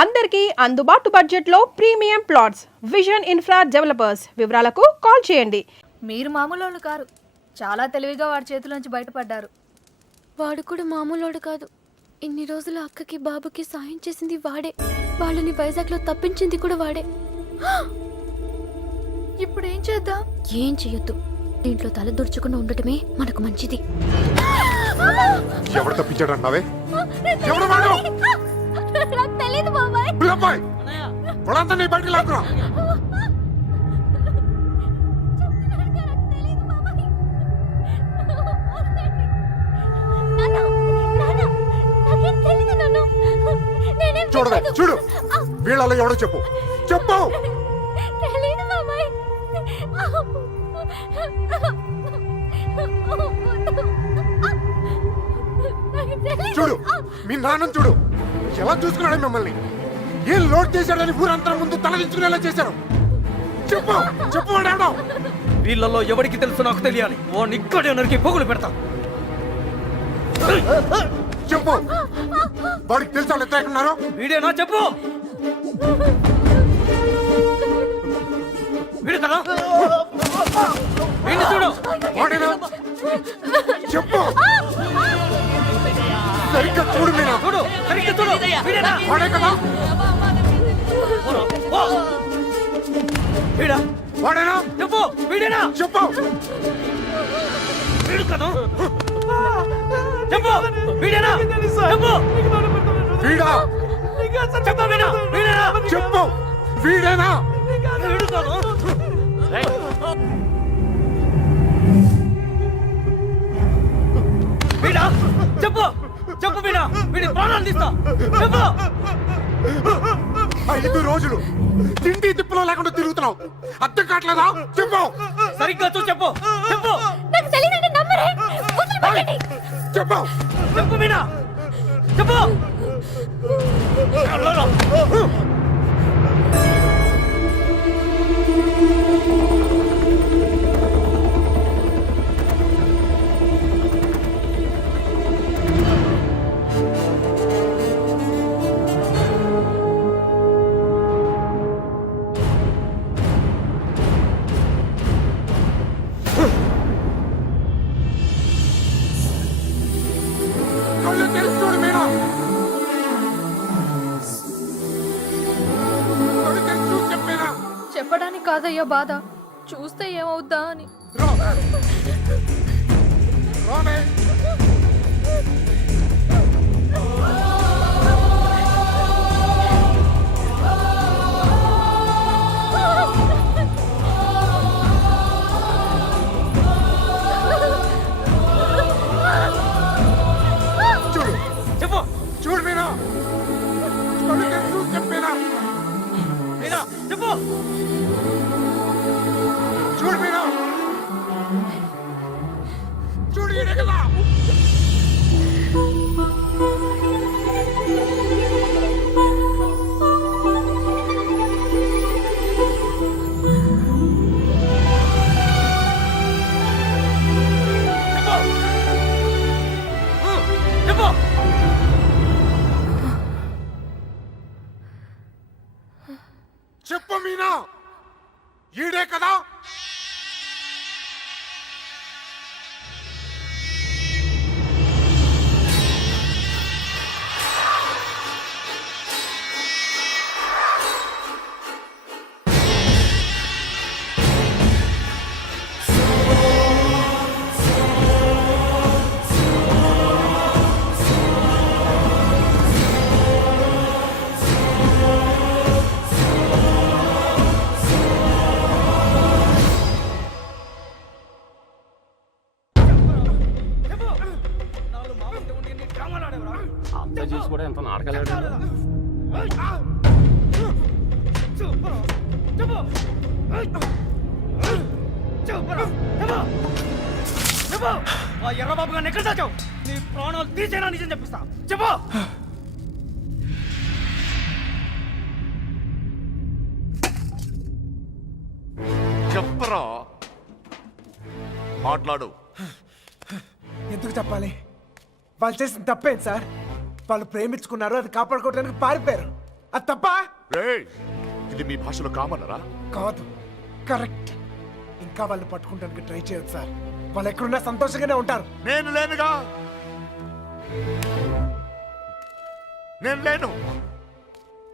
అందరికీ అందుబాటు బడ్జెట్లో premium plots vision infra developers. వివరాలకు కాల్ చేయండి. మీరు మామూలు కారు, చాలా తెలివిగా వాడి చేతిలోంచి బయటపడ్డారు. వాడు కూడా మామూలోడు కాదు. ఇన్ని రోజులు అక్కకి బాబుకి సాయం చేసింది వాడే, వాళ్ళని వైజాగ్లో తప్పించింది కూడా వాడే. ఇప్పుడు ఏం చేద్దాం? ఏం చెయ్యొద్దు, దీంట్లో తల దుర్చకుండా ఉండటమే మనకు మంచిది. ఎవరు తప్పించాడన్నావే? ఎవరు వాడు? నాకు తెలీదు బాబాయ్. పిల్లబ్బాయ్, వాళ్ళంతా నీ బయటికి లాక్కురా. చూడవే, చూడు, వీళ్ళలో ఎవడో చెప్పు, చెప్పు. చూడు, మీ నాన్న చూడు ఎలా చూసుకున్నాడు మిమ్మల్ని. ఏం లోడ్ చేశాడని ఊరంతా ముందు తలదించుకునేలా చేశారు. చెప్పు, చెప్పు వాడాడో. వీళ్ళలో ఎవరికి తెలుసు నాకు తెలియాలి. ఓ నిక్కడే నరికి పోగులు పెడతా. చెప్పు, వాడికి తెలుసా వాళ్ళు ఎట్లా ఉన్నారు? వీడేనా? చెప్పు. వీడు కదా? వీడిని చూడు. వాడేనా? చెప్పు, సరిగ్గా చూడు. మీనా చూడు, సరిగ్గా చూడు. వీడేనా? వాడే కదా? ఓ! వీడా? వాడేనా? చెప్పు. వీడేనా? చెప్పు. వీడు కదా? చెప్పు. వీడేనా? చెప్పు. వీడా? చెప్పు. వీడా? వీడేనా? చెప్పు. వీడేనా? వీడు కదా? వీడా? చెప్పు. చెప్పు వీడా. వీడి ప్రాణాలు తీస్తా. చెప్పు. 5 రోజులు తిండి తిప్పులో లేకుండా తిరుగుతున్నావు, అర్థం కావట్లేదా? చెప్పు. సరిగ్గా చూ. చెప్పు. చెప్పు. నాకు తెలీదంటే నమ్మరే. వదిలిపెట్టండి. చెప్పు. చెప్పు మీనా. చెప్పు. కళ్ళు తెరిచి చూడు మీనా. కళ్ళు తెరిచి చూడు చెప్పేనా. చెప్పడానికి కాదయ్యా బాధ, చూస్తే ఏమవుద్దా అని. రామే. చూడు, చెప్పు. చూడు మీనా. కళ్ళు తెరిచి చూడు చెప్పేనా. మీనా చెప్పు. చూడు మీనా. చూడు, ఈడే కదా. చెప్పు. చెప్పు మీనా, ఈడే కదా. అంతా చూసి కూడా ఎంత నాటకాలు ఆ ఎర్రబాబు గారిని ఎక్కడ దాచావు? నీ ప్రాణాలు తీసేనా నిజం చెప్పిస్తా. చెప్పు. చెప్పరా, మాట్లాడు. ఎందుకు చెప్పాలి? వాళ్ళు చేసిన తప్పేం సార్? వాళ్ళు ప్రేమించుకున్నారు, అది కాపాడుకోవడానికి పారిపోయారు. అది తప్ప రేయ్, ఇది మీ భాషలో కామన్నరా? కాదు, కరెక్ట్. ఇంకా వాళ్ళు పట్టుకుంటానికి ట్రై చేయొచ్చు సార్. వాళ్ళు ఎక్కడున్నా సంతోషంగానే ఉంటారు. నేను లేనుగా, నేను లేను.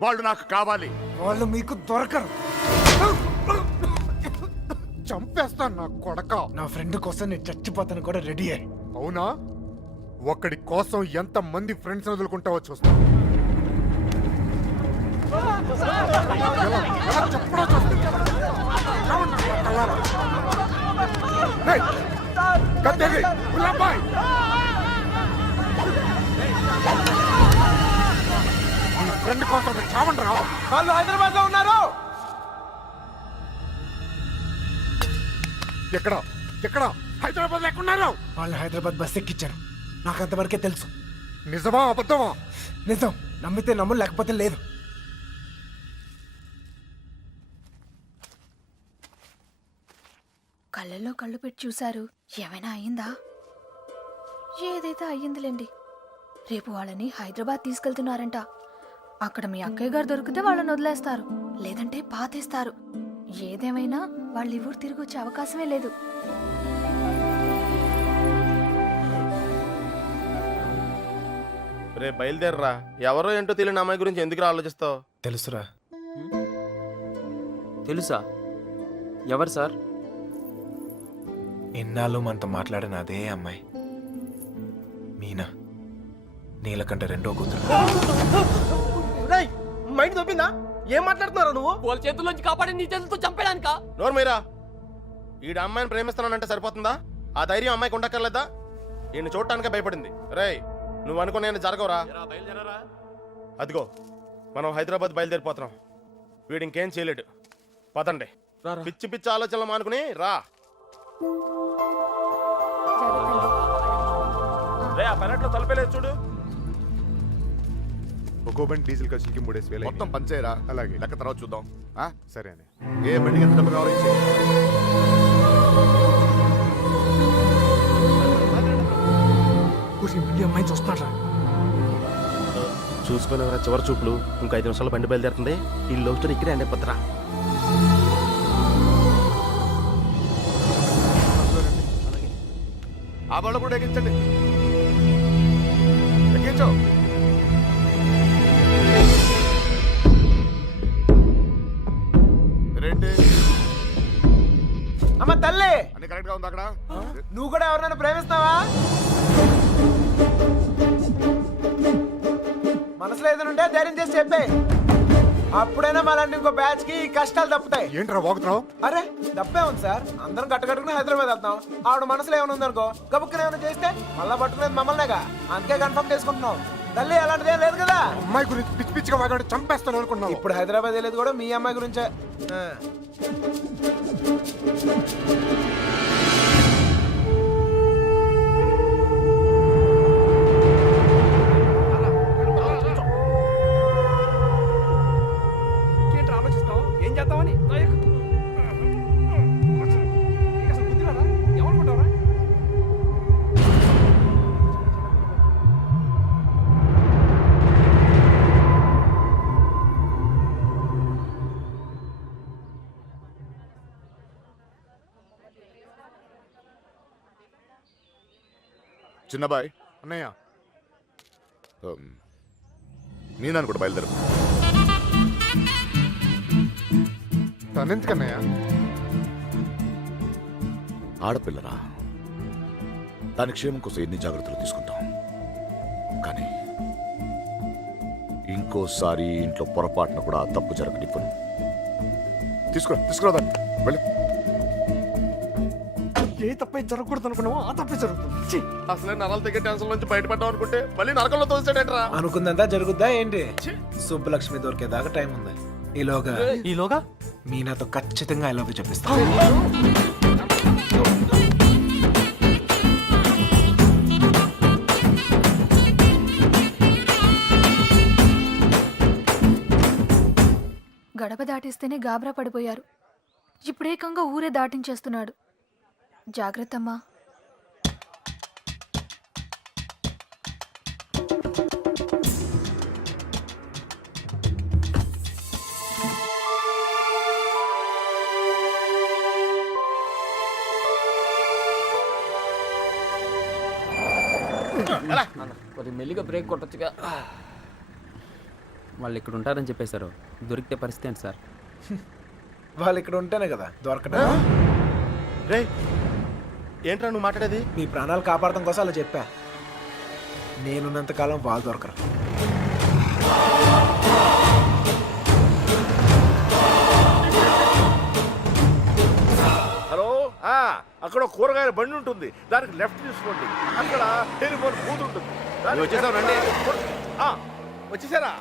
వాళ్ళు నాకు కావాలి. వాళ్ళు మీకు దొరకరు. చంపేస్తాను నా కొడక. నా ఫ్రెండ్ కోసం నేను చచ్చిపోతాను కూడా రెడీ అయ్యి. అవునా? ఒక్కడి కోసం ఎంత మంది ఫ్రెండ్స్ వదులుకుంటావో చూస్తా. ఎలా చెప్పడో చూస్తా. ఏమన్నా కళ్ళారా? రేయ్, కత్తెది, ఉల్లాపాయ్. నీ ఫ్రెండ్ కోసం చావండి రా. వాళ్ళు హైదరాబాద్ లో ఉన్నారు. ఎక్కడ ఎక్కడ హైదరాబాద్ ఎక్కడున్నారు? వాళ్ళు హైదరాబాద్ బస్ ఎక్కించారు. నాకు అంతవరకే తెలుసు. నిజమా అబద్ధమా? నిజం. నమ్మితే నమ్ము, లేకపోతే లేదు. కళ్ళల్లో కళ్ళు పెట్టి చూశారు. ఏమైనా అయ్యిందా? ఏదైతే అయ్యిందిలేండి. రేపు వాళ్ళని హైదరాబాద్ తీసుకెళ్తున్నారంట. అక్కడ మీ అక్కయ్య గారు దొరికితే వాళ్ళని వదిలేస్తారు, లేదంటే పాతేస్తారు. ఏదేమైనా వాళ్ళు ఈ ఊరు తిరిగి వచ్చే అవకాశమే లేదు. రే బయలుదేరరా. ఎవరో ఏంటో తెలియని అమ్మాయి గురించి ఎందుకు ఆలోచిస్తావు? తెలుసురా. తెలుసా? ఎవరు సార్? ఎన్నాళ్ళు మనతో మాట్లాడిన అదే అమ్మాయి, మీనా. నీలకంఠ రెండో కూతురు. మైండ్ దొబ్బిందా? ఏం మాట్లాడుతున్నారా నువ్వు? వాళ్ళ చేతుల్లోంచి కాపాడి నీ చేతులతో చంపేయడానికా? నోరు మీరా. ఈడ అమ్మాయిని ప్రేమిస్తున్నానంటే సరిపోతుందా? ఆ ధైర్యం అమ్మాయికి ఉండక్కర్లేదా? ఈయన చూడటానికే భయపడింది. రేయ్, నువ్వు అనుకునే జరగవురా. అదిగో మనం హైదరాబాద్ బయలుదేరిపోతున్నాం. వీడు ఇంకేం చేయలేడు. పదండి. పిచ్చి పిచ్చి ఆలోచనలు మానుకుని రా. రే, ఆ పెరట్లో తలపేలేదు చూడు. ఒక్కో బండి డీజిల్ ఖర్చులకి 3,000 మొత్తం పంచేయరా. అలాగే. లెక్క తర్వాత చూద్దాం. ఆ? సరే అని. ఏ బండికి ఎంత డబ్బు కావాలో ఇచ్చేయ్. అమ్మాయి చూస్తున్నారా? చూసుకుని చివరి చూపులు. ఇంకో 5 నిమిషాలు బండి బయలుదేరుతుంది. ఈ లవ్ స్టోరీ ఇక్కడే అండి పత్రా. ఆ వాళ్ళు కూడా ఎక్కించండి. ఎక్కించు. రేంటి అమ్మ తల్లి, అన్ని కరెక్ట్ గా ఉంది అక్కడ? నువ్వు కూడా ఎవరినైనా ప్రేమిస్తావా? మనసులో ఏదైనా ఉంటే ధైర్యం చేసి చెప్పే. అప్పుడైనా మళ్ళీ ఇంకో బ్యాచ్ కి ఈ కష్టాలు తప్పుతాయి. ఏంట్రా వాగుతున్నావు? అరే తప్పే ఉంది సార్. అందరం కట్టుకట్టుకుని హైదరాబాద్ వెళ్తాం. ఆవిడ మనసులో ఏమైనా ఉందనుకో, గబుక్కున ఏమైనా చేస్తే మళ్ళా పట్టుకునేది మమ్మల్నేగా. అందుకే కన్ఫర్మ్ చేసుకుంటున్నాం. తల్లి అలాంటిదేం లేదు కదా. అమ్మాయి గురించి పిచ్చి పిచ్చిగా వాగాడు, చంపేస్తాను అనుకున్నావు. ఇప్పుడు హైదరాబాద్ వెళ్ళేది కూడా మీ అమ్మాయి గురించే. ఆలోచిస్తావు ఏం చేద్దామని? ఏమనుకుంటావరా? చిన్నబాయ్, అన్నయ్య, మీనాను కూడా బయలుదేరు. తనెందుకన్నయ్య? ఆడపిల్లరా, దాని క్షేమం కోసం ఎన్ని జాగ్రత్తలు తీసుకుంటాం. కానీ ఇంకోసారి ఇంట్లో పొరపాటున కూడా ఆ తప్పు జరగనివ్వను. తీసుకురా దాన్ని. వెళ్ళి. ఏ తప్పే జరగకూడదు అనుకున్నావో ఆ తప్పే జరుగుతుంది. అసలే నరాలు తగ్గే టెన్షన్ నుంచి బయటపడ్డాం అనుకుంటే మళ్ళీ నరకంలో తోసాడేట్రా. అనుకుందంతా జరుగుద్దా ఏంటి? సుబ్బలక్ష్మి దొరికేదాకా టైం ఉంది. ఈలోగా మీనాతో ఖచ్చితంగా ఐ లవ్ యూ చెప్పిస్తా. గడప దాటిస్తేనే గాబరా పడిపోయారు. ఇప్పుడేకంగా ఊరే దాటించేస్తున్నాడు. జాగ్రత్తమ్మా. కొద్దిగా మెల్లిగా బ్రేక్ కొట్టొచ్చుగా. వాళ్ళు ఇక్కడ ఉంటారని చెప్పేశారు. దొరికితే పరిస్థితి ఏంటి సార్? వాళ్ళు ఇక్కడ ఉంటేనే కదా దొరకడం. రే ఏంట్రా నువ్వు మాట్లాడేది? మీ ప్రాణాలు కాపాడటం కోసం అలా చెప్పా. నేనున్నంత కాలం వాళ్ళు దొరకరు. హలో, అక్కడ ఒక కూరగాయల బండి ఉంటుంది, దానికి లెఫ్ట్ తీసుకోండి. అక్కడ టెలిఫోన్ బూత్ ఉంటుంది. వచ్చేసావు రండి. వచ్చేసారా?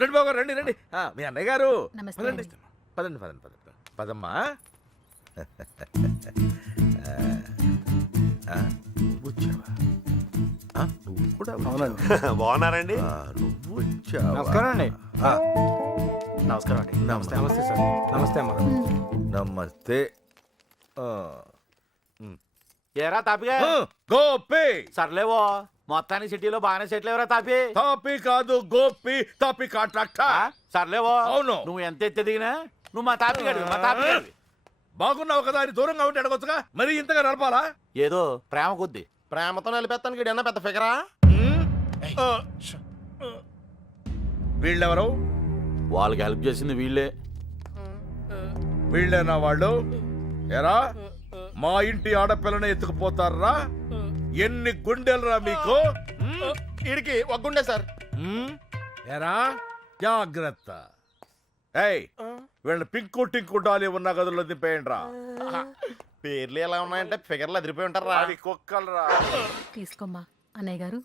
రండి బాబు గారు, రండి రండి. మీ అన్నయ్య గారు పదండి పదండి పదండి పదండి పదమ్మా. వచ్చావా? నువ్వు కూడా బాగున్నారండి? నువ్వు వచ్చావా? నమస్కారం అండి. నమస్కారం అండి. నమస్తే సార్. నమస్తే అమ్మ. నమస్తే. ఏరా తాపిగా గోపి సర్లేవో మొత్తానికి సిటీలో బాగానే సెటిల్ ఎవరా తాపి? తాపి కాదు, గోపి తాపి కాంట్రాక్టర్. సర్లేవో అవును. నువ్వు ఎంత ఎత్తే దిగినా నువ్వు మా తాపి గడివి, మా తాపి గడివి. బాగున్నావు కదా అని దూరంగా ఉంటే అడగొచ్చుగా, మరి ఇంతగా నడపాలా? ఏదో ప్రేమ కొద్ది. ప్రేమతో నిలిపేస్తానికి ఈడన్నా పెద్ద ఫిగరా? వీళ్ళెవరు? వాళ్ళకి హెల్ప్ చేసింది వీళ్ళే. వీళ్ళేనా వాళ్ళు? ఎరా, మా ఇంటి ఆడపిల్లని ఎత్తుకుపోతారా? ఎన్ని గుండెలరా మీకు? ఈడికి ఒక గుండె సార్. ఎరా, జాగ్రత్త. ఏయ్, వీళ్ళని పింకు టింకు డాలి ఉన్న గదుల్లో దింపేయండి రా. పేర్లు ఎలా ఉన్నాయంటే ఫిగర్లు అదిరిపోయి ఉంటారా? అది కుక్కలరా. తీసుకోమ్మా అన్నయ్య గారు.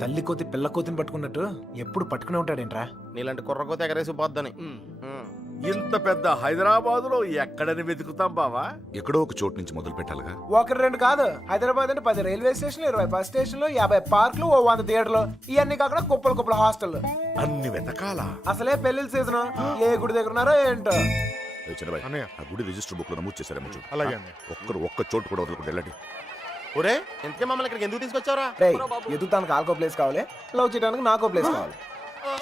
తల్లి కోతి పిల్ల కోతిని పట్టుకున్నట్టు ఎప్పుడు పట్టుకునే ఉంటాడేంట్రా? నీలాంటి కుర్రకోతే ఎగరేసి పోద్దని. ఇంత పెద్ద హైదరాబాద్ లో ఎక్కడని వెతుకుతాం బావా? ఎక్కడో ఒక చోటు నుంచి మొదలు పెట్టాలిగా. ఒకటి రెండు కాదు, హైదరాబాద్ అంటే 10 రైల్వే స్టేషన్లు, 20 బస్ స్టేషన్లు, 50 పార్కులు, 100 థియేటర్లు, ఇవన్నీ కాకుండా కుప్పలు కుప్పల హాస్టల్. అన్ని వెతకాలా? అసలే పెళ్లిళ్ళ సీజన్. ఏ గుడి దగ్గర ఉన్నారో ఏంటో. అన్నయ్య. ఆ గుడి రిజిస్టర్ బుక్ లో నమోదు చేశారేమో చూడు. అలాగే అన్నయ్య. ఒక్క చోటు కూడా వదలకుండా వెళ్ళండి. ఒరే ఇంతకే మమ్మల్ని ఇక్కడికి ఎందుకు తీసుకొచ్చారా? రేయ్, ఎదుగుతానికి ఆల్కో ప్లేస్ కావాలి, లవ్ చేయడానికి నాకో ప్లేస్ కావాలి.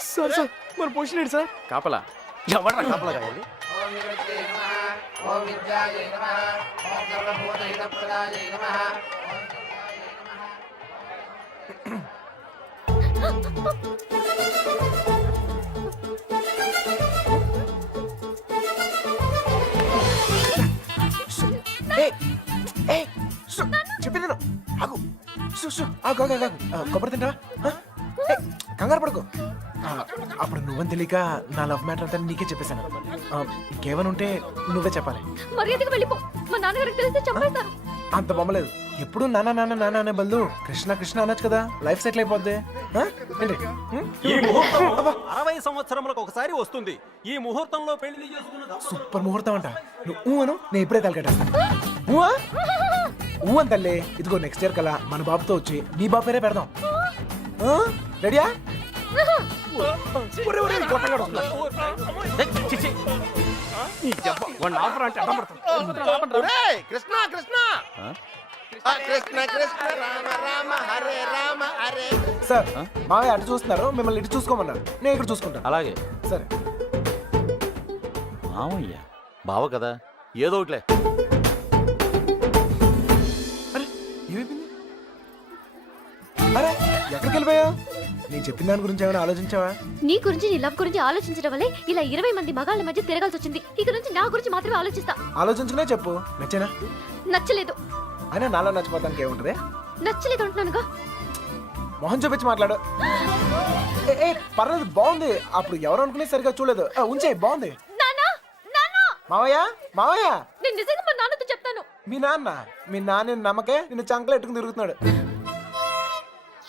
సార్ సార్ మన పొజిషన్ ఏంటి సార్? కాపలా ఎవరు కాపలా కావాలి? చెప్పింది ఆగు. కొబ్బరి తింటా. కంగారు పడుకో. అప్పుడు నువ్వని తెలియక నా లవ్ మ్యాటర్ అంతా నీకే చెప్పేశాను. ఇంకేమైనా ఉంటే నువ్వే చెప్పాలి. మర్యాదగా వెళ్ళిపో. మా నాన్నగారికి తెలిస్తే చంపేస్తారు. అంత బొమ్మలేదు. ఎప్పుడు నాన్న నాన్న నాన్న అనే బదులు కృష్ణ కృష్ణ అనొచ్చు కదా, లైఫ్ సెటిల్ అయిపోద్ది. ఏంటి? ఈ ముహూర్తం 60 సంవత్సరములకు ఒకసారి వస్తుంది. ఈ ముహూర్తంలో పెళ్లి చేసుకున్న సూపర్ ముహూర్తం అంట. నువ్వు అను, నేను ఇప్పుడే తలకెట్టేస్తాను. ఊ అని తల్లి. ఇదిగో నెక్స్ట్ ఇయర్ కల్లా మన బాబుతో వచ్చి నీ బాబు పేరే పెడదాం. రెడీయా? ఒరేయ్, కృష్ణ కృష్ణ కృష్ణ కృష్ణ రామ రామ హరే రామ హరే. సార్, మావయ్య అటు చూస్తున్నారు, మిమ్మల్ని ఇటు చూసుకోమన్నారు. నేను ఇక్కడ చూసుకుంటాను. అలాగే సరే. మామయ్య బావ కదా, ఏదో ఒకట్లే. అరే ఏమైపోయింది? అరే ఎక్కడికి వెళ్ళిపోయావు? నేను చెప్పిన దాని గురించి ఏమైనా ఆలోచించావా? నీ గురించి నీ లవ్ గురించి ఆలోచించడం వల్లే ఇలా 20 మంది మగాళ్ళ మధ్య తిరగాల్సి వచ్చింది. ఇక నుంచి నా గురించి మాత్రమే ఆలోచిస్తా. ఆలోచించుకునే చెప్పు. నచ్చేనా? నచ్చలేదు. అయినా నాలో నచ్చిపోతానికి ఏముంటది? నచ్చలేదు అంటున్నానుగా. మొహం చూపించి మాట్లాడు. ఏ పర్లేదు, బాగుంది. అప్పుడు ఎవరు అనుకునే సరిగా చూడలేదు. ఉంచే, బాగుంది. నాన్నా, నాన్నా, మావయ్య మావయ్య, నేను నిజంగా మా నాన్నతో చెప్తాను. మీ నాన్న నమ్మకే నిన్ను చంకలు ఎట్టుకుని తిరుగుతున్నాడు.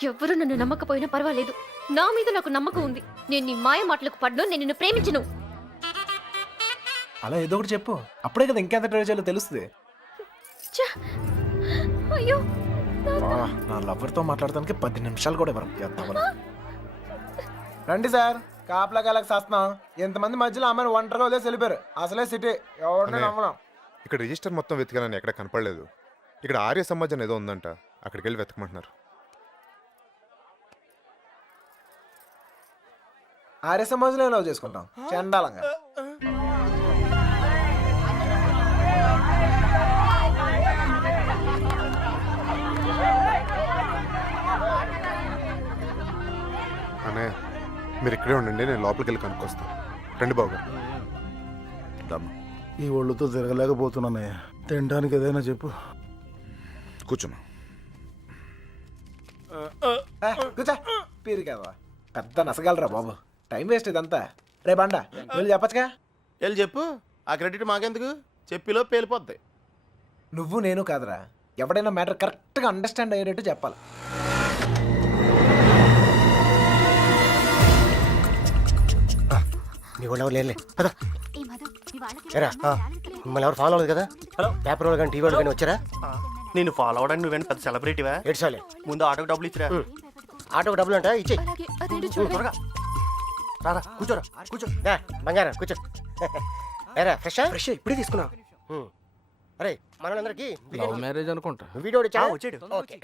ఎవరు నన్ను నమ్మకపోయినా పర్వాలేదు. నా మీద నాకు నమ్మకం ఉంది. నేను నీ మాయ మాటలకు పడ్ను. నేను నిన్ను ప్రేమించను. అలా ఏదో ఒకటి చెప్పు. అప్పుడే కదా ఇంకెంత ట్రై చేయాలో తెలుస్తుంది. ఛ! అయ్యో, నా లవర్తో మాట్లాడటానికి 10 నిమిషాలు కూడా ఇవ్వరు. రండి సార్, కాపలా కాలకు చేస్తున్నాం. ఎంతమంది మధ్యలో అమ్మాయిని ఒంటరిగా వదిలేసి వెళ్ళిపోయారు. అసలే సిటీ, ఎవరిని నమ్మడం. ఇక్కడ రిజిస్టర్ మొత్తం వెతికానని ఎక్కడ కనపడలేదు. ఇక్కడ ఆర్య సమాజం ఏదో ఉందంట, అక్కడికి వెళ్ళి వెతకమంటున్నారు. ఆర్య సమాజంలో లవ్ చేసుకుంటాం చండాలంగా. అన్నయ్య మీరు ఇక్కడే ఉండండి, నేను లోపలికి వెళ్ళి కనుక్కొస్తాను. రండి బాబు గారు. ఈ ఒళ్ళుతో తిరగలేకపోతున్నానయ్య. తినడానికి ఏదైనా చెప్పు. కూర్చోమ్మా. కూర్చో పీరు కదా, పెద్ద నసగలరా బాబు. టైం వేస్ట్ ఇదంతా. రే బండ వెళ్ళి చెప్పచ్చుగా. వెళ్ళి చెప్పు, ఆ క్రెడిట్ మాకెందుకు, చెప్పిలో పేలిపోద్ది. నువ్వు నేను కాదురా, ఎవడైనా మ్యాటర్ కరెక్ట్గా అండర్స్టాండ్ అయ్యేటట్టు చెప్పాలి. మీ వాళ్ళు ఎవరు లేరులే పద. ఏరా మిమ్మల్ని ఎవరు ఫాలో అవ్వదు కదా? హలో పేపర్ వాళ్ళు కానీ టీవీ వాళ్ళు కానీ వచ్చారా? నేను ఫాలో అవడానికి నువ్వేంటి పెద్ద సెలబ్రిటీవా? ఏడ్చాలే. ముందు ఆటోకి డబ్బులు ఇచ్చిరా. ఆటోకి డబ్బులు అంట ఇచ్చేయి. అలాగే అదేంటో చూడండి. త్వరగా రారా, కూర్చోరా కూర్చో. బంగారం కూర్చో. ఏరా ఫ్రెషా? ఫ్రెష్ ఇప్పుడే తీసుకున్నా. అరే మనందరికి లవ్ మ్యారేజ్ అనుకుంటా. వీడియో వచ్చాడు. ఓకే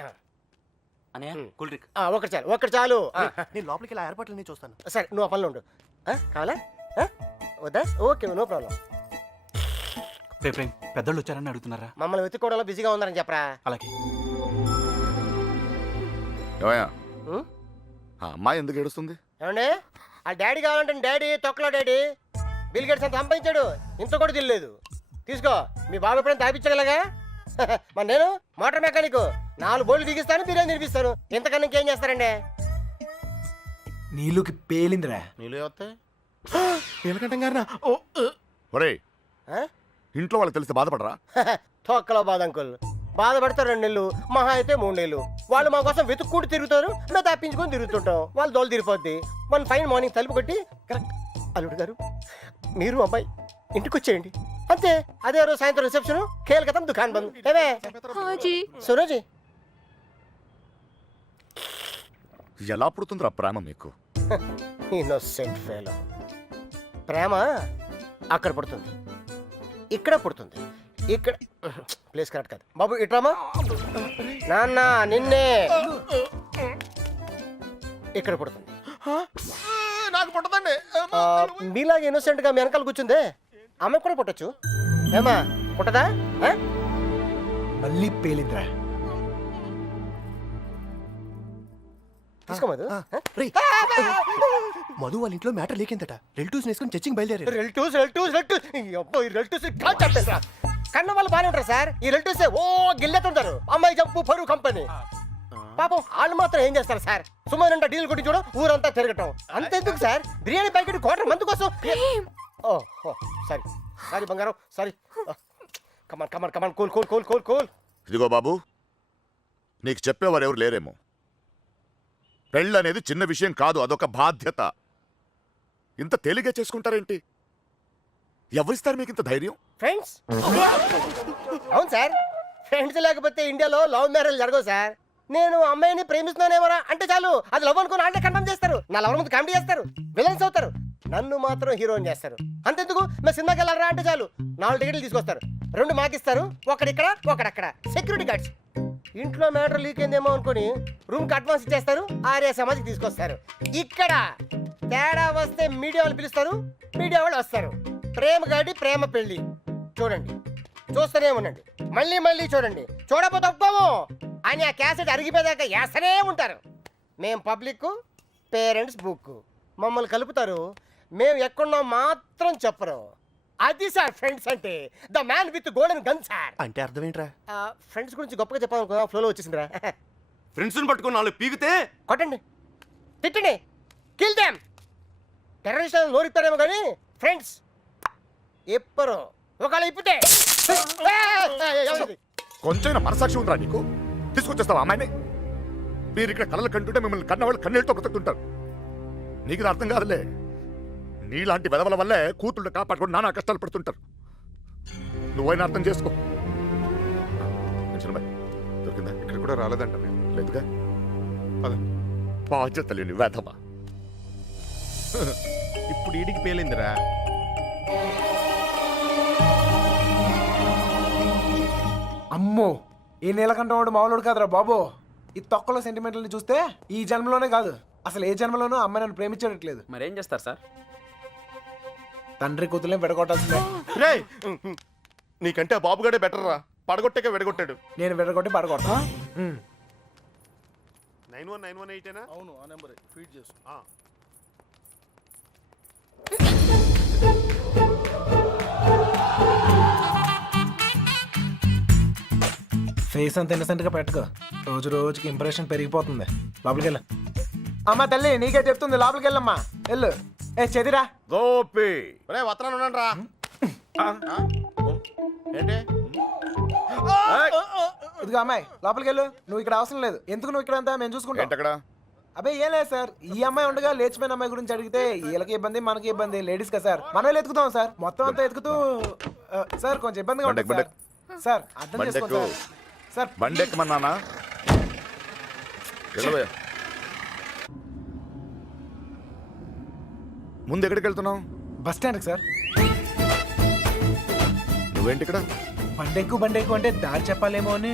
అనే కూల్ డ్రింక్. ఒకటి చాలు, ఒకటి చాలు. నేను లోపలికి ఇలా ఏర్పాట్లు నేను చూస్తాను. సరే నువ్వు ఆ పనిలో ఉండు. కావాలా వద్దా? Okay no problem. పెద్దోళ్ళు వచ్చారని అడుగుతున్నారా? మమ్మల్ని వెతుక్కోవడంలో బిజీగా ఉన్నారని చెప్పరా. అలాగే. ఏమయ్యా ఉం? ఆ అమ్మాయి ఎందుకు ఏడుస్తుంది? ఏమండి ఆ డాడీ కావాలంటే డాడీ తొక్కలో డాడీ బిల్ గేట్స్ అంత సంపాదించాడు, ఇంత కూడా తెలియలేదు. తీసుకో, మీ బాబు ఎప్పుడైనా తాపించగలగా. మరి నేను మోటార్ మెకానిక్, 4 బోర్లు దిగిస్తాను, బిర్యానీ తినిపిస్తాను. ఇంతకన్నా ఇంకేం చేస్తారండి? నీళ్ళుకి పేలిందిరా. నీళ్ళు వస్తాయి నీలకంఠం గారినా? ఒరేయ్, ఇంట్లో వాళ్ళకి తెలిసి బాధపడరా? తొక్కలో బాధ అంకుల్. బాధపడతారు 2 నెలలు, మహా అయితే 3 నెలలు. వాళ్ళు మా కోసం వెతుక్కుంటూ తిరుగుతారు, మేము తప్పించుకొని తిరుగుతుంటాం. వాళ్ళు దోలు తిరిగిపోద్ది. వన్ ఫైన్ మార్నింగ్ తలుపు కొట్టి కరెక్ట్ అల్లుడు గారు మీరు అబ్బాయి ఇంటికి వచ్చేయండి అంతే. అదే రోజు సాయంత్రం రిసెప్షన్, కేల్కతం దుకాన్ బంద్. ఏమే హాజీ సురోజీ ఎలా పుడుతుందిరా ప్రేమ మీకు? Innocent fellow. ప్రేమ అక్కడ పుడుతుంది, ఇక్కడ పుడుతుంది. ఇక్కడ ప్లేస్ కరెక్ట్ కాదు బాబు. ఇట్రామా నాన్న, నిన్నే ఇక్కడ పుడుతుంది. నాకు పుట్టదండి. మీలాగా ఇన్నోసెంట్ గా మీ వెనకాల కూర్చుందే ఆమె కూడా పుట్టచ్చు. ఏమా పుట్టదా? మళ్ళీ పేలిందిరా. తీసుకో మధు. మధు వాళ్ళ ఇంట్లో మ్యాటర్ లేకిందట. రిలేటివ్స్ వేసుకొని చర్చింగ్ బయలుదేరారు. రిలేటివ్స్ కన్న వాళ్ళు బాగానే ఉంటారు సార్. ఈ రిలేటివ్స్ ఓ గిల్లెతుంటారు. అమ్మాయి జంపు పరువు కంపెనీ. పాపం వాళ్ళు మాత్రం ఏం చేస్తారు సార్? సుమారు డీల్ కొట్టి చూడ ఊరంతా తిరగటం. అంతెందుకు sir, biryani packet quarter month కోసం. ఓ సారీ సారీ బంగారం sorry. Come on come on come on cool cool cool cool cool. ఇదిగో బాబు, నీకు చెప్పేవారు ఎవరు లేరేమో. పెళ్ళి అనేది చిన్న విషయం కాదు, అదొక బాధ్యత. ఇంత తేలిగ్గా చేసుకుంటారేంటి? ఎవరిస్తారు మీకు ఇంత ధైర్యం? ఫ్రెండ్స్. అవును సార్, ఫ్రెండ్స్ లేకపోతే ఇండియాలో లవ్ మ్యారేజ్ జరగవు సార్. నేను అమ్మాయిని ప్రేమిస్తున్నానేమరా అంటే చాలు, అది లవ్ అనుకుని అంటే కన్ఫర్మ్ చేస్తారు. నా లవ్ ముందు కామెడీ చేస్తారు, విలన్స్ అవుతారు. నన్ను మాత్రం హీరోని చేస్తారు. అంతెందుకు, మేము సినిమాకి వెళ్ళారా అంటే చాలు 4 టికెట్లు తీసుకొస్తారు. 2 మాకిస్తారు, ఒకడిక్కడ ఒకడక్కడ. Security guards. ఇంట్లో మ్యాటర్ లీక్ అయిందేమో అనుకుని రూమ్కి అడ్వాన్స్ ఇచ్చేస్తారు, ఆర్య సమాజ్కి తీసుకొస్తారు. ఇక్కడ తేడా వస్తే మీడియా వాళ్ళు పిలుస్తారు, మీడియా వాళ్ళు వస్తారు. ప్రేమ గాడి ప్రేమ పెళ్లి చూడండి, చూస్తూనే ఉండండి, మళ్ళీ మళ్ళీ చూడండి. చూడకపోతే ఒప్పుకోము అని ఆ క్యాసెట్ అరిగిపోయాక వేస్తూనే ఉంటారు. మేం పబ్లిక్, పేరెంట్స్ బుక్. మమ్మల్ని కలుపుతారు, మేము ఎక్కడున్నాం మాత్రం చెప్పరు. అది సార్ ఫ్రెండ్స్ అంటే. The man with golden gun sir. అంటే అర్థం ఏంట్రా? ఫ్రెండ్స్ గురించి గొప్పగా చెప్పాలనుకో, ఫ్లోలో వచ్చేసిందిరా. ఫ్రెండ్స్ని పట్టుకుని 4 పీకితే కొట్టండి, తిట్టండి, కిల్ దెమ్. టెర్రరిస్ట్ నోరిస్తారేమో కానీ ఫ్రెండ్స్ ఎప్పరు ఒకవేళ ఇప్పితే. కొంచెం మనసాక్షి ఉందిరా నీకు? తీసుకొచ్చేస్తావా అమ్మాయిని? మీరు ఇక్కడ కళ్ళలు కంటుంటే మిమ్మల్ని కన్నవాళ్ళు కన్నీళ్ళతో బ్రతుకుతుంటారు. నీకు ఇది అర్థం కాదులే. నీలాంటి వెదవల వల్లే కూతుళ్ళు కాపాడుకొని నానా కష్టాలు పడుతుంటారు. నువ్వైనా అర్థం చేసుకో. దొరికిందా? ఇక్కడ కూడా రాలేదంట మేము. లేదుగా. బాధ్యత లేని వేధవా. ఇప్పుడు ఈడికి పేలిందిరా. అమ్మో, ఈ నీలకంఠం వాడు మామూలుడు కాదురా బాబు. ఈ తొక్కలో సెంటిమెంట్లని చూస్తే ఈ జన్మలోనే కాదు అసలు ఏ జన్మలోనూ అమ్మాయి నన్ను ప్రేమించట్లేదు. మరేం చేస్తారు సార్? తండ్రి కూతుర్లే విడగొట్టాల్సిందే. రే నీకంటే ఆ బాబుగాడే బెటర్ రా, పడగొట్టాక విడగొట్టాడు. నేను విడగొట్టి పడగొడతా. 91918 అవును ఆ నెంబర్ ఫీడ్ చేసు. ఫేస్ అంత ఇన్నసెంట్ గా పెట్టుకో, రోజు రోజుకి ఇంప్రెషన్ పెరిగిపోతుంది. లోపలికి వెళ్ళు. అమ్మా తల్లి నీకే చెప్తుంది, లోపలికి వెళ్ళమ్మా. వెళ్ళు. ఏ చెదిరా. గోపి రే వత్తనాను ఉన్నాను రా. ఏంటి ఇదిగో అమ్మాయి లోపలికి వెళ్ళు. నువ్వు ఇక్కడ అవసరం లేదు. ఎందుకు నువ్వు ఇక్కడ అంతా మేము చూసుకుంటాం. ఏంటక్కడ అబ్బాయి ఏం లేదు సార్, ఈ అమ్మాయి ఉండగా లేచిపోయిన అమ్మాయి గురించి అడిగితే వీళ్ళకి ఇబ్బంది మనకి ఇబ్బంది, లేడీస్ కదా సార్, మనం ఎత్తుకుతాం సార్. మొత్తం అంతా ఎత్తుకుతూ సార్ కొంచెం ఇబ్బందిగా ఉంటుంది సార్. సార్ అర్థం చేసుకోండి సార్. సార్ బండెక్కమన్నానా? వెళ్ళబోయా. ముందు ఎక్కడికి వెళ్తున్నావు? బస్ స్టాండ్కి సార్. నువ్వేంటి ఇక్కడ? బండెక్కు అంటే దారి చెప్పాలేమో అని.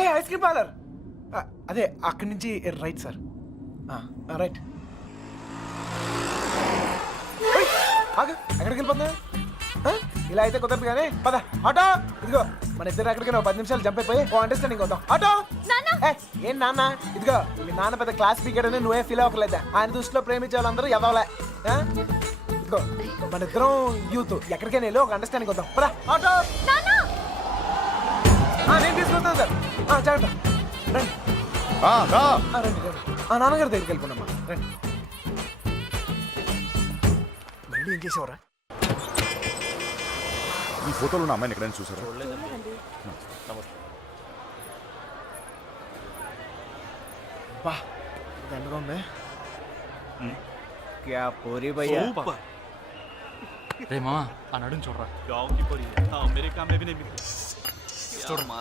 ఏ ఐస్ క్రీమ్ పార్లర్ అదే అక్కడి నుంచి రైట్ సార్. రైట్. ఆగు, ఎక్కడికి వెళ్ళిపోతున్నా? ఇలా అయితే కుదరదు కానీ పద. ఆటో ఇదిగో, మన ఇద్దరు ఎక్కడికైనా 10 నిమిషాలు జంప్ అయిపోయి అండర్స్టాండింగ్ అవుతాం. ఆటో ఏం నాన్న, ఇదిగో మీ నాన్న పెద్ద క్లాస్ స్పీకర్ అని నువ్వే ఫీల్ అవ్వలేదా? ఆయన దృష్టిలో ప్రేమించే వాళ్ళందరూ ఎదవలే. ఇదిగో మన ఇద్దరం యూత్, ఎక్కడికైనా వెళ్ళి ఒక అండర్స్టాండింగ్ అవుతాం. పద ఆటో. నేను తీసుకొస్తాను సార్. జాగ్రత్త. రండి రండి రండి. నాన్నగారి దగ్గరికి వెళ్ళిపోనమ్మా. రండి. మళ్ళీ ఏం చేసేవరా? ఈ ఫోటోలో ఉన్న అమ్మాయిని ఎక్కడైనా చూసారా? బా దండగా ఉంది. క్యా పోరీ భయ్యా. రే మామ ఆ నడుం చూడరా. అమెరికా చూడరా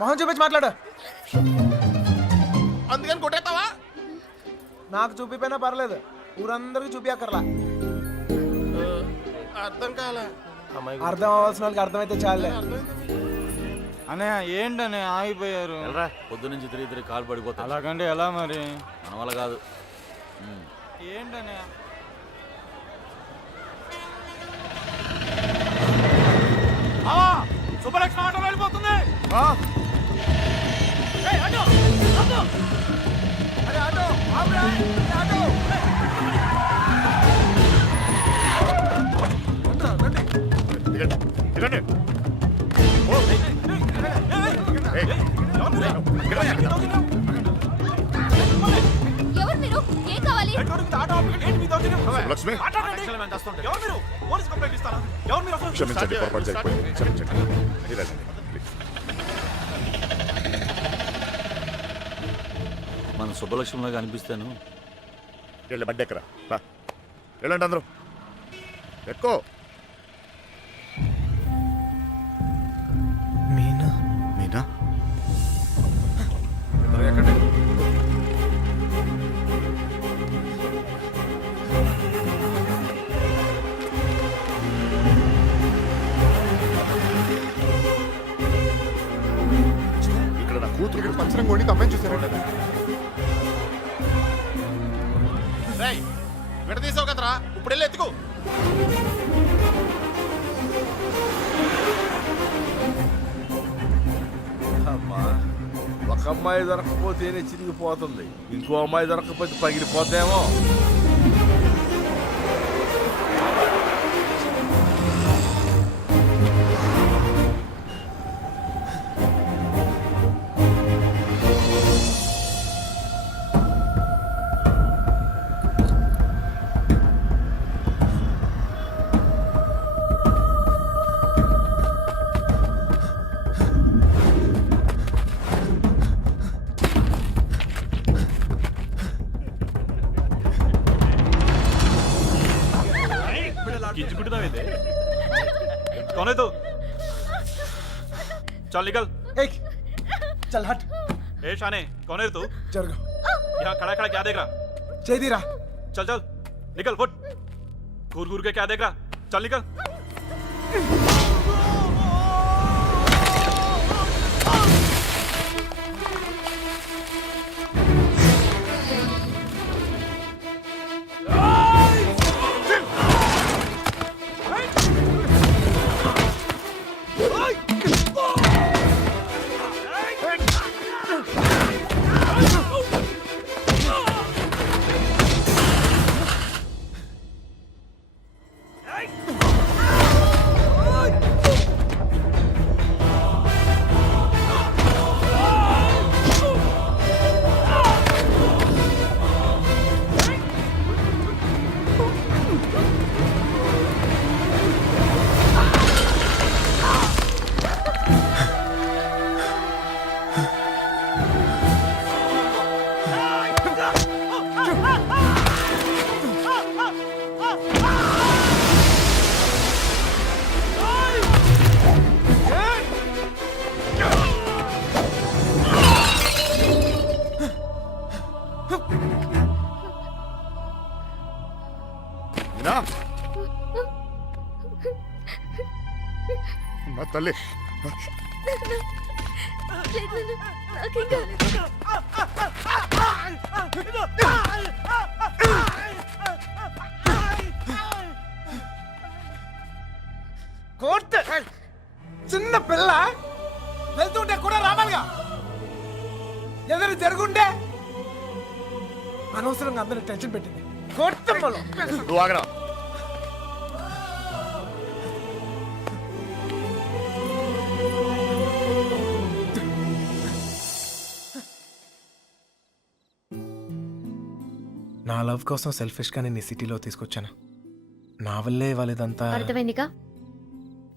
మొహం చూపించి మాట్లాడు. అందుకని కొట్టేస్తావా? నాకు చూపిపోయినా పర్లేదు, ఊరందరికి చూపించక్కర్లా. అర్థం కాలే. అర్థం అవ్వాల్సిన వాళ్ళకి అర్థమైతే చాలే. అన్నయ్య ఏంటనే ఆగిపోయారు? పొద్దు నుంచి తిరిగి కాలు పడిపోతా. అలాగంటే ఎలా మరి? మన వల్ల కాదు. ఏంటనే శుభలక్ష్మి ఆటో వెళ్ళిపోతుంది. ఎవరు మీరు? ఏం కావాలి? లక్ష్మి క్షమించండి, పొరపాటు జరిగిపోయింది. క్షమించండి. ఇలా రండి, ప్లీజ్. మన శుభలక్ష్మిలాగా అనిపిస్తాను. వెళ్ళి బండి ఎక్కరా. వెళ్ళండి అందరూ, ఎక్కువ. మీనా మీనా ఇక్కడ నా కూతురు పంచరం కొండి అమ్మాయిని చూసారా? విడదీసావు కదరా, ఇప్పుడు వెళ్ళి ఎత్తుకో. అమ్మా, ఒక అమ్మాయి దొరకపోతేనే చిరిగిపోతుంది, ఇంకో అమ్మాయి దొరకపోతే పగిలిపోతేమో. चल निकल। ఏయ్, చల్ హట్ ए शाने कौन है तू జరుగు यहाँ खड़ा खड़ा क्या देख रहा చేదిరా चल चल निकल फुट घूर घूर के क्या देख रहा चल निकल మీనా మా తల్లి కోర్ట్ చిన్న పిల్ల వెళ్తుంటే కూడా రావాలిగా ఏదైనా జరుగుంటే అనవసరంగా అందరూ టెన్షన్ పెట్టింది కోర్టు నువ్వు ఆగరా నా లవ్ కోసం సెల్ఫిష్ గా నేను ఈ సిటీలో తీసుకొచ్చాను నా వల్లే వాళ్ళదంతా అర్థమైందిగా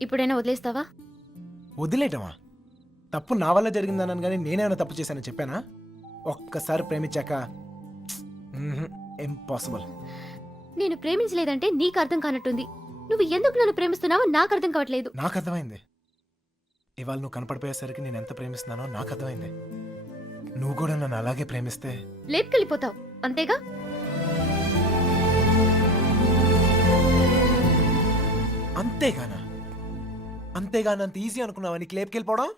ఇప్పుడైనా వదిలేస్తావా వదిలేయటమా తప్పు నా వల్ల జరిగిందన్నాను కానీ నేనేమైనా తప్పు చేశానని చెప్పానా ఒక్కసారి ప్రేమించాక ఇంపాసిబుల్ నేను ప్రేమించలేదంటే నీకు అర్థం కానట్టుంది నువ్వు ఎందుకు నన్ను ప్రేమిస్తున్నావో నాకు అర్థం కావట్లేదు నాకు అర్థమైంది ఇవాళ నువ్వు కనపడిపోయేసరికి నేను ఎంత ప్రేమిస్తున్నానో నాకు అర్థమైంది నువ్వు కూడా నన్ను అలాగే ప్రేమిస్తే లేపుకెళ్ళిపోతావు అంతేగా అంతేగానంత ఈజీ అనుకున్నావా నీకు లేపుకెళ్ళిపోవడం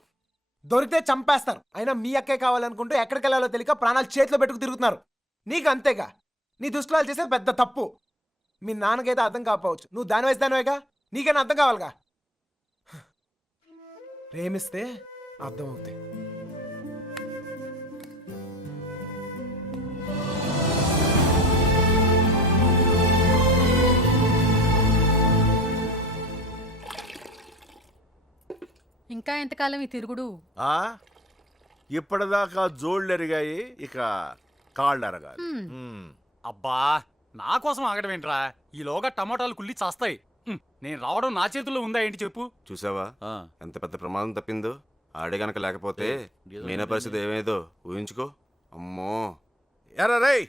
దొరికితే చంపేస్తారు అయినా మీ అక్కే కావాలనుకుంటూ ఎక్కడికి వెళ్ళాలో తెలియక ప్రాణాలు చేతిలో పెట్టుకు తిరుగుతున్నారు నీకు అంతేగా నీ దుస్తులు చేసేది పెద్ద తప్పు మీ నాన్నకైతే అర్థం కాకపోవచ్చు నువ్వు దాని వయసు దానివేగా నీకైనా అర్థం కావాలిగా ప్రేమిస్తే అర్థం అవుతాయి ఇంకా ఎంతకాలం ఈ తిరుగుడు ఇప్పటిదాకా జోళ్ళు ఎరిగాయి ఇక కాళ్ళు ఎరగాలి అబ్బా నా కోసం ఆగడం ఏంట్రా ఈలోగా టమాటాలు కుళ్ళి చేస్తాయి నేను రావడం నా చేతుల్లో ఉందా ఏంటి చెప్పు చూసావా ఎంత పెద్ద ప్రమాదం తప్పిందో ఆడే గనక లేకపోతే మీనా పరిస్థితి ఏమేదో ఊహించుకో అమ్మో ఎరా రేయ్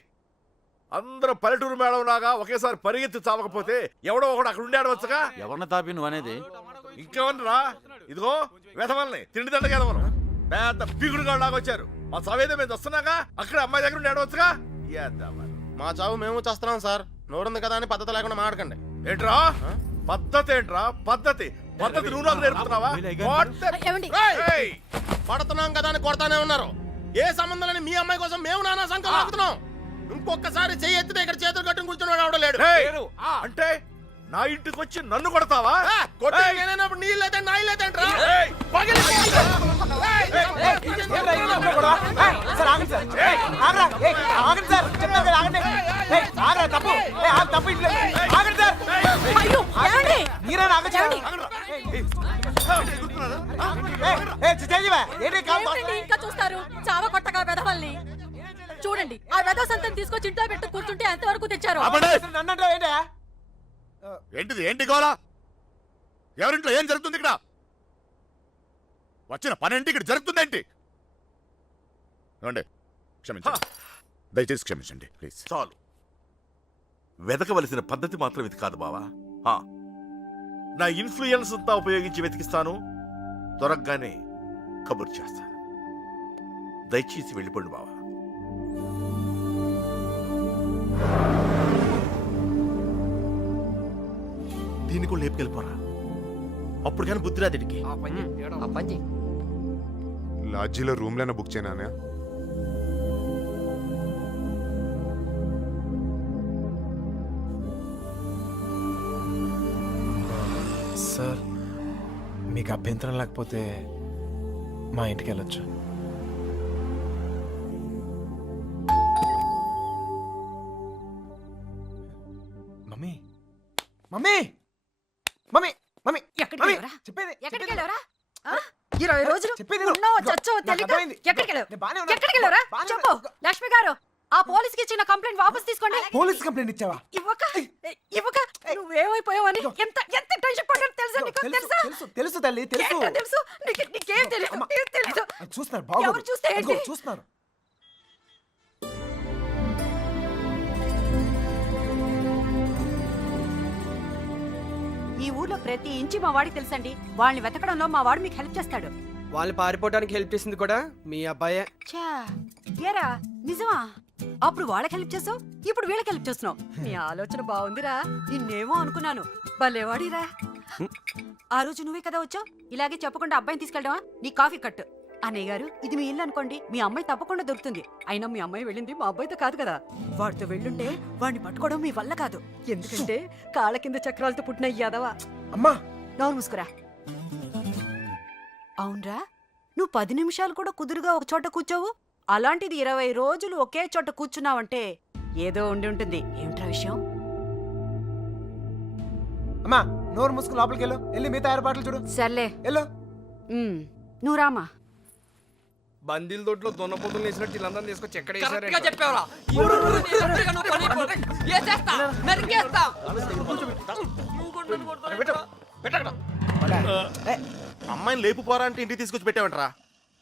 అందరూ పల్లెటూరు మేడం లాగా ఒకేసారి పరిగెత్తి చావకపోతే ఎవడో ఒకడు అక్కడ ఉండి ఆడవచ్చుగా ఎవరిని తాపి నువ్వు అనేది ఇంకేమన్నరా ఇదిగో వెధవల్ని తిండి దండగా ఎదవను పెద్ద పిగుడుగా లాగా వచ్చారు మా చవేదో మేము వస్తున్నాగా అక్కడ అమ్మాయి దగ్గర ఉండి ఆడవచ్చుగా మా చావు మేము చేస్తున్నాం సార్ నోరుంది కదా అని పద్ధతి లేకుండా మాడకండి ఏంట్రా పద్ధతి ఏంట్రా పద్ధతి పద్ధతి నువ్వు నాకు నేర్పుతున్నావా ఏయ్! పడుతున్నాం కదా అని కొడతానే ఉన్నారు ఏ సంబంధం లేని మీ అమ్మాయి కోసం మేము నానా సంఖ్యలో ఆగుతున్నాం ఇంకొకసారి చెయ్యి ఎత్తితే ఇక్కడ చేతులు కట్టుకుని కూర్చొని రావడం లేడు ఏయ్! అంటే నా ఇంటికి వచ్చి నన్ను కొడతావా నేనప్పుడు నీళ్ళైతే నా ఇల్లు ఏయ్! ఇంకా చూస్తారు చావ కొట్టగా వెధవల్ని చూడండి ఆ వెధవ సంతం తీసుకొచ్చి ఇంట్లో పెట్టు కూర్చుంటే ఎంతవరకు తెచ్చారు ఏంటిది ఏంటి గోలా ఎవరింట్లో ఏం జరుగుతుంది ఇక్కడ వచ్చిన పనేంటి ఇక్కడ జరుగుతుందేంటి ఏమండి క్షమించండి దయచేసి క్షమించండి ప్లీజ్ చాలు వెతకవలసిన పద్ధతి మాత్రం ఇది కాదు బావా నా ఇన్ఫ్లుయెన్స్ అంతా ఉపయోగించి వెతికిస్తాను దొరకగానే కబుర్ చేస్తాను. దయచేసి వెళ్ళిపోండి బావా. దీన్ని కూడా లేపుకెళ్ళిపోరా. అప్పుడు కానీ బుద్ధి రాదిడికి. లాడ్జీలో రూమ్లైనా బుక్ చేయనా? సార్ మీకు అభ్యంతరం లేకపోతే మా ఇంటికి వెళ్ళొచ్చు. మమ్మీ మమ్మీ మమ్మీ మమ్మీ ఎక్కడికి మమ్మీ, వెళ్ళావురా? చెప్పేది ఎక్కడికి చెప్పేది. వెళ్ళావురా? 20 రోజులు చెప్పేది విను. ఉన్నావో ఇదిగో, చచ్చావో నాకు తెలీదు. అర్థమైంది. ఎక్కడికి వెళ్ళావు? నేను బాగానే ఉన్నాను. ఎక్కడికి వెళ్ళావురా? బాగానే చెప్పు. ఉన్నాను. లక్ష్మి గారు, ఆ పోలీస్కి ఇచ్చిన కంప్లైంట్ వాపస్ తీసుకోండి. పోలీస్ కంప్లైంట్ ఇచ్చావా? ఇవ్వక ఇవ్వక నువ్వేమైపోయావని ఎంత ఎంత టెన్షన్ పడ్డాను తెలుసా నీకు? తెలుసా? తెలుసు తెలుసు తల్లి తెలుసు. ఏంటో తెలుసు? నీకేం తెలియదు. అమ్మ, ఏం తెలీదు. అది చూస్తున్నారు బాగోదు. ఎవరు చూస్తే ఏంటి? అదిగో, చూస్తున్నారు. ఈ ఊర్లో ప్రతి ఇంచి మా వాడికి తెలుసండి. వాళ్ళని వెతకడంలో మా వాడు మీకు హెల్ప్ చేస్తాడు. వాళ్ళు పారిపోవడానికి హెల్ప్ చేసింది కూడా మీ అబ్బాయే. ఛా, ఏరా నిజమా? అప్పుడు వాళ్ళకి హెల్ప్ చేసావు, ఇప్పుడు వీళ్ళకి హెల్ప్ చేస్తున్నావు. నీ ఆలోచన బాగుందిరా. నిన్నేమో అనుకున్నాను. భలేవాడిరా. ఆ రోజు నువ్వే కదా వచ్చావు. ఇలాగే చెప్పకుండా అబ్బాయిని తీసుకెళ్ళడమా? నీ కాఫీ కట్టు. అన్నయ్య గారు, ఇది మీ ఇల్లు అనుకోండి. మీ అమ్మాయి తప్పకుండా దొరుకుతుంది. అయినా మీ అమ్మాయి వెళ్ళింది మా అబ్బాయితో కాదు కదా. వాడితో వెళ్ళుంటే వాడిని పట్టుకోవడం మీ వల్ల కాదు. ఎందుకంటే కాళ్ళ కింద చక్రాలతో పుట్టిన యాదవా. అమ్మా నోరు మూసుకురా. అవునరా, నువ్వు 10 నిమిషాలు కూడా కుదురుగా ఒక చోట కూర్చోవు. అలాంటిది 20 రోజులు ఒకే చోట కూర్చున్నావంటే ఏదో ఉండి ఉంటుంది. ఏమిట్రా విషయం? అమ్మా నోరు మూసుకుని లోపలికి వెళ్ళు. వెళ్ళి మిగతా ఏర్పాట్లు చూడు. సర్లే, వెళ్ళు. నువ్వు రామా. బందీల దొడ్లో దున్నపోతులు వేసినట్టు వీళ్ళందరినీ తీసుకొచ్చి ఎక్కడ వేసారు? అమ్మాయిని లేపు పోరా అంటే ఇంటికి తీసుకొచ్చి పెట్టావంటరా.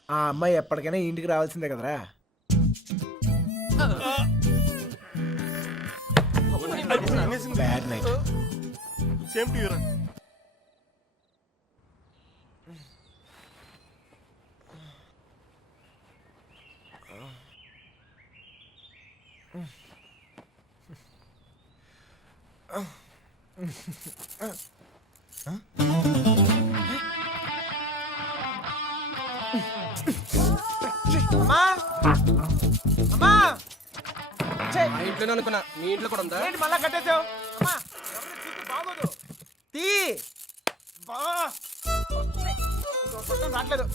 ఆ అమ్మాయి ఎప్పటికైనా ఇంటికి రావాల్సిందే కదరా. Bad night. సేమ్ టు యూరా. అమ్మా అమ్మా మా ఇంట్లోనే అనుకున్నా, మీ ఇంట్లో కూడా ఉందా? ఏంటి మళ్ళా కట్టేసావు? అమ్మా ఎవరిని చూస్తే బాగోదు. తీ బా ఇంకో పక్కన రావట్లేదు.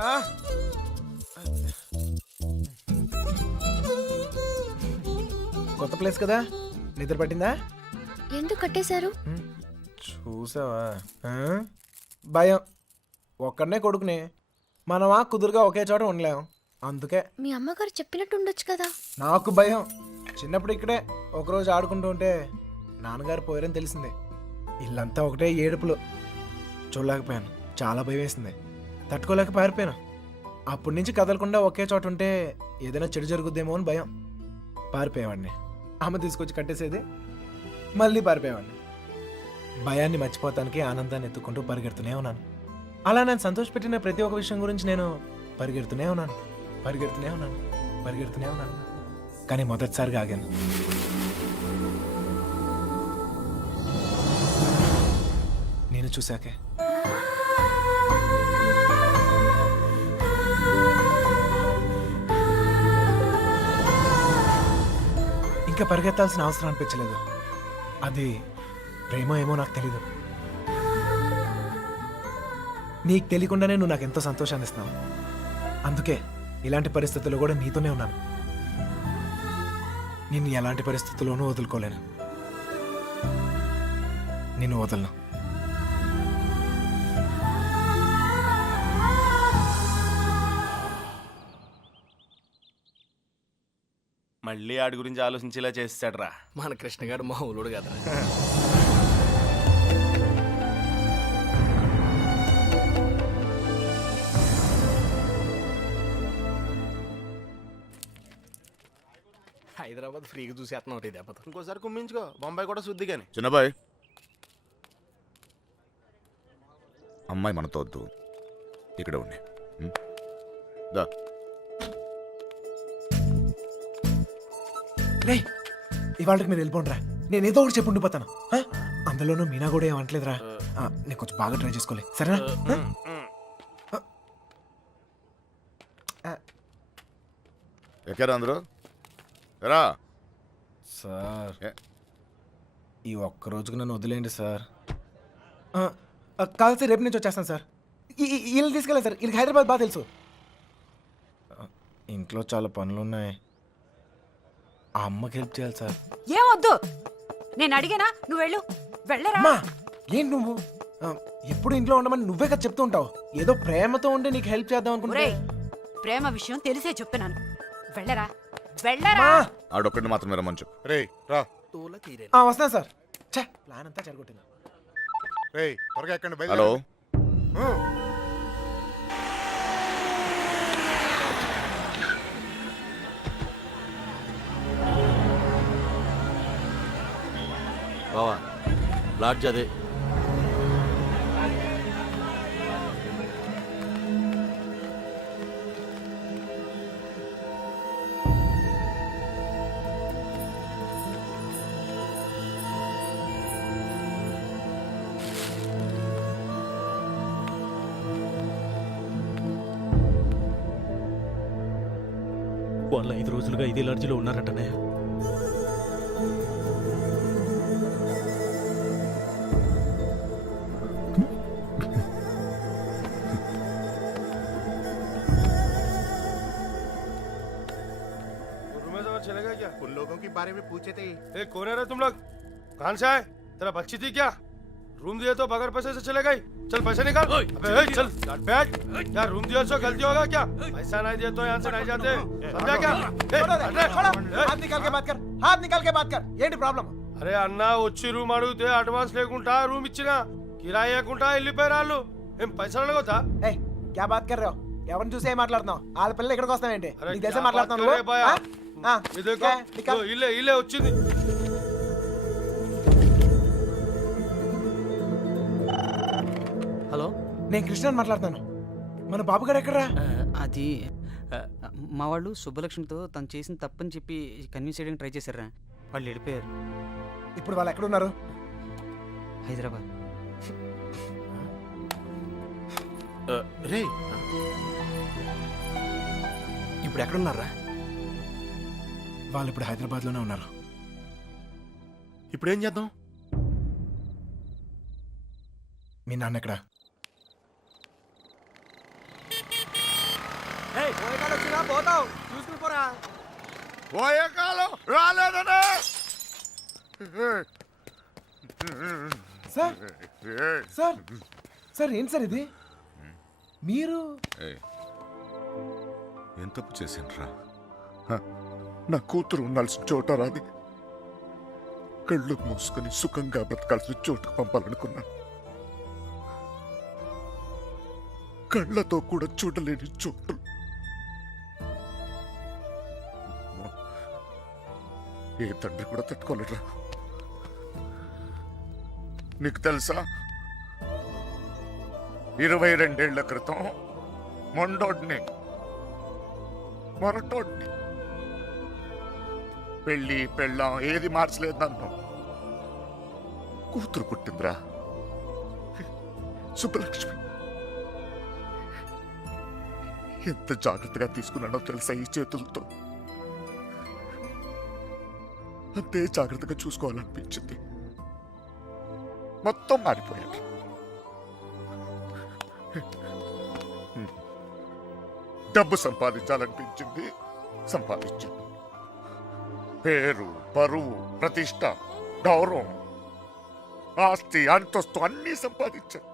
ఆ. కొత్త ప్లేస్ కదా, నిద్ర పట్టిందా? ఎందుకు కట్టేశారు? చూసావా? భయం. ఒక్కడనే కొడుకుని మనమా కుదురుగా ఒకే చోట ఉండలేం. అందుకే మీ అమ్మగారు చెప్పినట్టు ఉండొచ్చు కదా. నాకు భయం. చిన్నప్పుడు ఇక్కడే ఒకరోజు ఆడుకుంటూ ఉంటే నాన్నగారు పోయారని తెలిసింది. ఇల్లంతా ఒకటే ఏడుపులు. చూడలేకపోయాను. చాలా భయం వేసింది. తట్టుకోలేక పారిపోయాను. అప్పటి నుంచి కదలకుండా ఒకే చోట ఉంటే ఏదైనా చెడు జరుగుద్దేమో అని భయం. పారిపోయేవాడిని. అమ్మ తీసుకొచ్చి కట్టేసేది, మళ్ళీ పారిపోయేవాడిని. భయాన్ని మర్చిపోతానికి ఆనందాన్ని ఎత్తుకుంటూ పరిగెడుతూనే ఉన్నాను. అలా నేను సంతోషపెట్టిన ప్రతి ఒక్క విషయం గురించి నేను పరిగెడుతూనే ఉన్నాను. కానీ మొదటిసారిగా ఆగాను. నేను చూశాకే. ఇంకా పరిగెత్తాల్సిన అవసరం అనిపించలేదు. అది ప్రేమ ఏమో నాకు తెలీదు. నీకు తెలియకుండానే నువ్వు నాకు ఎంతో సంతోషాన్ని ఇస్తావు. అందుకే ఇలాంటి పరిస్థితుల్లో కూడా నీతోనే ఉన్నాను. నిన్ను ఎలాంటి పరిస్థితుల్లోనూ వదులుకోలేను. నిన్ను వదలను. మళ్ళీ ఆడి గురించి ఆలోచించేలా చేస్తాడు రా మన కృష్ణ గారు మా ఊళ్ళోడు కదా. హైదరాబాద్ ఫ్రీగా చూసేస్తున్నావు ఇది దెబ్బతో. ఇంకోసారి కుమ్మించుకో, బొంబాయి కూడా శుద్ధి కానీ. చిన్నబాయ్ అమ్మాయి మనతో వద్దు, ఇక్కడ ఉండి. దా. రే ఇవాళకి మీరు వెళ్ళిపోండిరా, నేను ఏదో ఒకటి చెప్పి ఉండిపోతాను. అందులోనూ మీనా కూడా ఏమంటలేదురా. నేను కొంచెం బాగా ట్రై చేసుకోలే, సరేనా? ఎక్కారా అందరూ? రా. సార్ ఈ ఒక్క రోజుకు నన్ను వదిలేయండి సార్. కాదు సార్, రేపు నుంచి వచ్చేస్తాను సార్. వీళ్ళు తీసుకెళ్ళాను సార్, వీళ్ళకి హైదరాబాద్ బాగా తెలుసు. ఇంట్లో చాలా పనులు ఉన్నాయి, ఆ అమ్మకి హెల్ప్ చేయాలి సార్. ఏమొద్దు, నేను అడిగానా, నువ్వు వెళ్ళు. వెళ్ళరా. అమ్మా ఏంటి నువ్వు ఎప్పుడు ఇంట్లో ఉండమని నువ్వే కదా చెప్తూ ఉంటావు. ఏదో ప్రేమతో ఉండి నీకు హెల్ప్ చేద్దాం అనుకుంటే. ఒరేయ్, ప్రేమ విషయం తెలిసే చెప్తున్నాను. వెళ్ళరా వెళ్ళరా. ఆడొక్కడిని మాత్రం రమ్మని చెప్పు. రేయ్ రా. వస్తాను సార్. ఛే, ప్లాన్ అంతా చెడగొట్టింది. రేయ్ త్వరగా ఎక్కండి. హలో. బావా లాడ్జ్ అదే. వాళ్ళు 5 రోజులుగా ఇదే లాడ్జిలో ఉన్నారటనే. चले गए क्या? उन लोगों के बारे में पूछे थे. ए, कौन है रे तुम लोग? कहाँ से आए? तेरा बच्ची थी क्या? रूम दिए तो बगैर पैसे से चले गई. चल पैसे निकाल. अबे चल बैठ. क्या रूम दिया सो गलती होगा क्या? पैसा नहीं दिए तो यहाँ से नहीं जाते. समझा क्या? हाथ निकाल के बात कर, हाथ निकाल के बात कर. ఏంటి ప్రాబ్లం? అరే అన్న వచ్చి రూమ్ అడిగితే అడ్వాన్స్ లేకుండా రూమ్ ఇచ్చినా కిరాయి లేకుండా వెళ్ళిపోయారు వాళ్ళు. ఏం పైసలు అడగొద్దా? ఏయ్ క్యా బాత్ కర్ రहे हो? ఎవరిని చూసి ఏం మాట్లాడుతున్నావు? వాళ్ళ పిల్లలు ఇక్కడికి వస్తావేంటి? అరే నీకు తెలిసే మాట్లాడుతున్నావు నువ్వు? ఇల్లే ఇల్లే వచ్చింది. హలో, నేను కృష్ణని మాట్లాడుతాను. మన బాబు గారు ఎక్కడరా? అది మా వాళ్ళు సుబ్బలక్ష్మితో తను చేసిన తప్పని చెప్పి కన్విన్స్ చేయడానికి ట్రై చేశారా. వాళ్ళు వెళ్ళిపోయారు. ఇప్పుడు వాళ్ళు ఎక్కడున్నారు? హైదరాబాద్. రే ఇప్పుడు ఎక్కడున్నారా? వాళ్ళు ఇప్పుడు హైదరాబాద్ లోనే ఉన్నారు. ఇప్పుడు ఏం చేద్దాం? మీ నాన్న ఎక్కడ? పోతావు చూసుకుని పోరా. పోయే కాలం రాలేదనే. సార్ సార్ సార్ ఏంటి సార్ ఇది? మీరు ఏం తప్పు చేసిండ్రా? నా కూతురు ఉండాల్సిన చోట రాది. కళ్ళు మూసుకొని సుఖంగా బ్రతకాల్సిన చోటుకు పంపాలనుకున్నా. కళ్ళతో కూడా చూడలేని చోటు. ఏ తండ్రి కూడా తట్టుకోలేరా. నీకు తెలుసా, 22 ఏళ్ల క్రితం మొండోడ్ని మొరటోడ్ని పెళ్ళి పెళ్ళాం ఏది మార్చలేదు నన్ను. కూతురు పుట్టిందిరా, సుబ్బలక్ష్మి. ఎంత జాగ్రత్తగా తీసుకున్నానో తెలుసా ఈ చేతులతో. అంతే జాగ్రత్తగా చూసుకోవాలనిపించింది. మొత్తం మారిపోయాడు. డబ్బు సంపాదించాలనిపించింది, సంపాదించాను. పేరు, పరువు, ప్రతిష్ట, గౌరవం, ఆస్తి, అంతస్తు అన్నీ సంపాదించాను.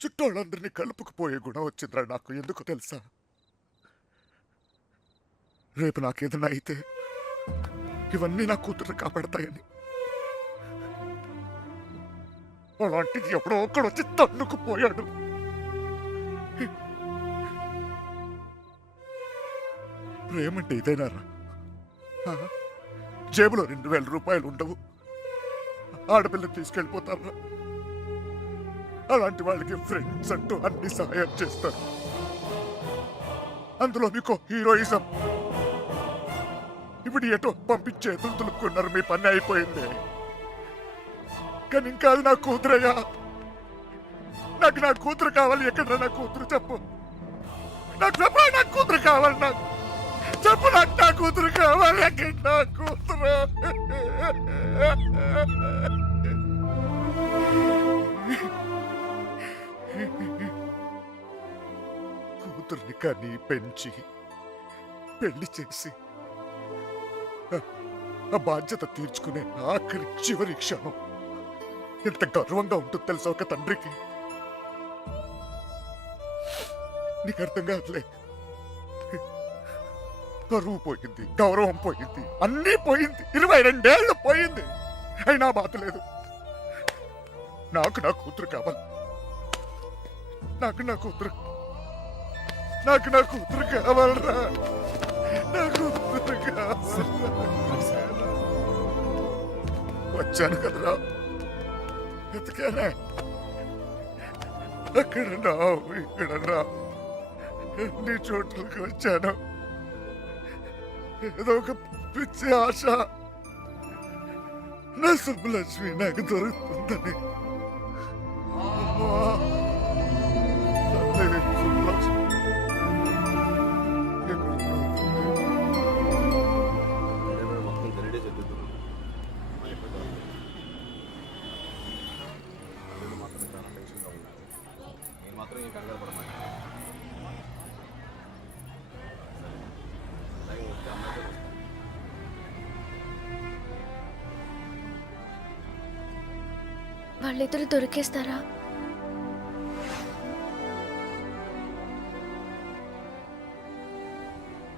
చుట్టోళ్ళందరినీ కలుపుకుపోయే గుణం వచ్చిందిరా నాకు. ఎందుకు తెలుసా? రేపు నాకేదైనా అయితే ఇవన్నీ నా కూతురు కాపాడతాయని. అలాంటిది ఎప్పుడో ఒక్కడు వచ్చి తన్నుకుపోయాడు. ప్రేమంటే ఇదేనారా? జేబులో 2000 రూపాయలు ఉండవు, ఆడపిల్లని తీసుకెళ్ళిపోతారా? అలాంటి వాళ్ళకి ఫ్రెండ్స్ అంటూ అన్ని సహాయం చేస్తారు. అందులో మీకు హీరోయిజం. ఇప్పుడు ఎటో పంపించి చేతులు తులుక్కున్నారు, మీ పని అయిపోయింది. కానీ ఇంకా అది నా కూతురయ్యా. నాకు నా కూతురు కావాలి. ఎక్కడ నా కూతురు చెప్పు. నాకు చెప్పు, నా కూతురు కావాలి. నాకు చెప్పు, నాకు నా కూతురు కావాలి. ఎక్కడ నా కూతురు? కూతుర్ని కానీ పెంచి పెళ్లి చేసి ఆ బాధ్యత తీర్చుకునే ఆఖరి చివరి క్షణం ఎంత గర్వంగా ఉంటుంది తెలుసా ఒక తండ్రికి. నీకు అర్థం కాదులే. గర్వం పోయింది, గౌరవం పోయింది, అన్నీ పోయింది. 22 ఏళ్ళు పోయింది. అయినా బాధ లేదు. నాకు నా కూతురు కావాలి. నాకు నా కూతురు కావాలరా. నా కూతురు కావాలి. వచ్చాను కదరా, ఎతికానే. అక్కడ ఇక్కడ నీ చోట్లకి వచ్చాను. ఏదో ఒక పిచ్చి ఆశ, నా సుబ్బలక్ష్మి నాకు దొరుకుతుందని. సుబ్బలక్ష్మి వాళ్ళిద్దరు దొరికేస్తారా?